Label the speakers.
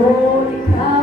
Speaker 1: Holy cow.